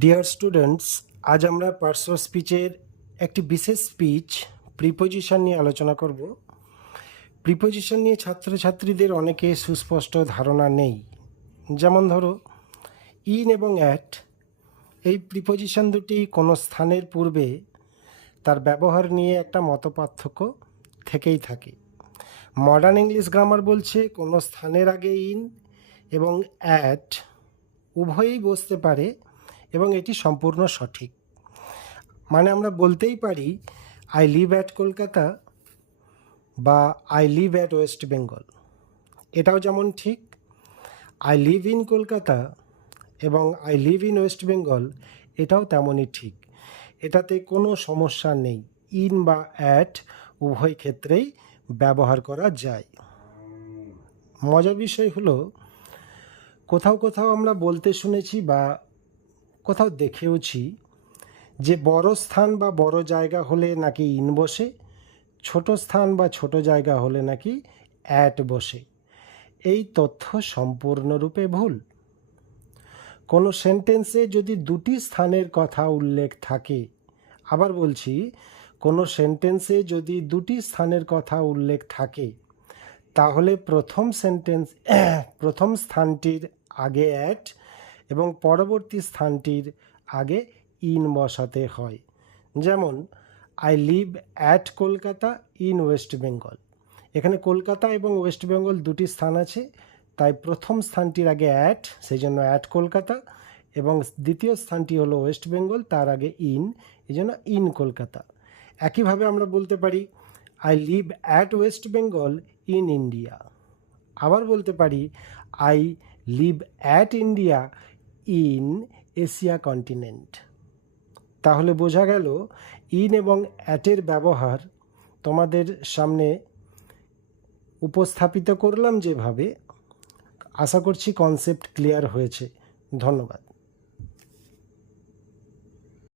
Dear students, আজ আমরা personal স্পিচের একটি বিশেষ স্পিচ প্রিপোজিশন নিয়ে আলোচনা করব। প্রিপোজিশন নিয়ে ছাত্রছাত্রীদের অনেকে সুস্পষ্ট ধারণা নেই। যেমন ধরো, ইন এবং অ্যাট এই প্রিপোজিশন দুটি কোনো স্থানের পূর্বে তার ব্যবহার নিয়ে একটা মতপার্থক্য থেকেই থাকে। মডার্ন ইংলিশ গ্রামার বলছে কোনো স্থানের আগে ইন এবং অ্যাট উভয়ই বসতে পারে এবং এটি সম্পূর্ণ সঠিক। মানে আমরা বলতেই পারি আই লিভ অ্যাট কলকাতা বা I live at West Bengal. এটাও যেমন ঠিক, আই লিভ ইন কলকাতা এবং I live in West Bengal এটাও তেমনই ঠিক। এটাতে কোনো সমস্যা নেই, ইন বা অ্যাট উভয় ক্ষেত্রেই ব্যবহার করা যায়। মজার বিষয় হলো, কোথাও কোথাও আমরা বলতে শুনেছি বা কোথাও দেখেওছি যে বড় স্থান বা বড় জায়গা হলে নাকি ইন বসে, ছোট স্থান বা ছোট জায়গা হলে নাকি অ্যাট বসে। এই তথ্য সম্পূর্ণরূপে ভুল। কোনো সেন্টেন্সে যদি দুটি স্থানের কথা উল্লেখ থাকে, আবার বলছি, কোনো সেন্টেন্সে যদি দুটি স্থানের কথা উল্লেখ থাকে, তাহলে প্রথম স্থানটির আগে অ্যাট এবং পরবর্তী স্থানটির আগে ইন বসাতে হয়। যেমন I live at Kolkata in West Bengal. এখানে কলকাতা এবং ওয়েস্ট বেঙ্গল দুটি স্থান আছে, তাই প্রথম স্থানটির আগে অ্যাট, সেই জন্য অ্যাট কলকাতা, এবং দ্বিতীয় স্থানটি হলো ওয়েস্ট বেঙ্গল, তার আগে ইন, এই জন্য ইন কলকাতা। একইভাবে আমরা বলতে পারি I live at West Bengal in India. আবার বলতে পারি I live at India in Asia continent. তাহলে বোঝা গেল ইন এবং অ্যাটের ব্যবহার তোমাদের সামনে উপস্থাপিত করলাম যেভাবে। আশা করছি কনসেপ্ট ক্লিয়ার হয়েছে। ধন্যবাদ।